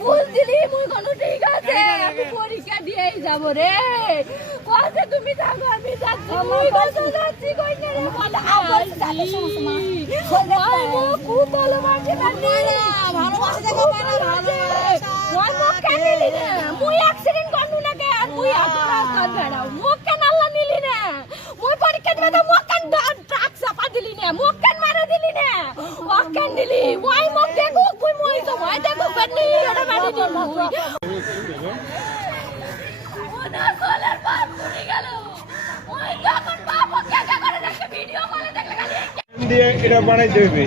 ভুল দিলি মুই কোনো ঠিক আছে আমি পরীক্ষা দিয়েই যাব রে কইছে তুমি যাবো আমি যাচ্ছি মুই কইছে যাচ্ছি কই না রে বলে আবার যাবে সমস্যা ভাই মো খুব ভালোবাসে না ভালোবাসে দেখো পানা ভালোবাসা ওই মুখ কেন নিলি না মুই অ্যাক্সিডেন্ট করনু না কে আর মুই এত রাস্তা বেড়াও মুখ কেন আল্লাহ নিলি না মুই পরীক্ষা দিবে তো মুখ কেন ট্রাক চাপা দিলি না মুখ কেন মারা দিলি না ও কেন দিলি ওই মুখ দেখো কই মুই তো ভাই দেখো কেন নিলি ওটা মারি দিল মুই ওনা কলার বাপ পড়ে গেল ওই যখন বাপ ওকে করে দেখে ভিডিও করে দেখলে খালি দিয়ে এটা বানাইতে হবে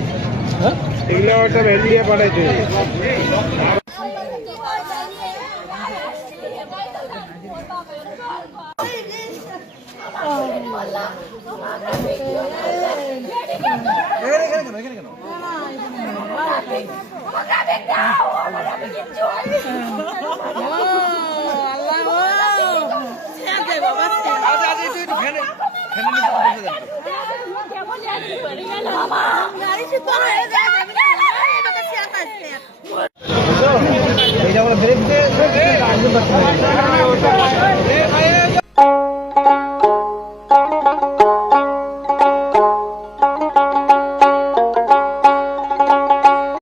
হ্যাঁ এগুলো ওটা ভ্যান দিয়ে বানাইতে হবে এটা বলে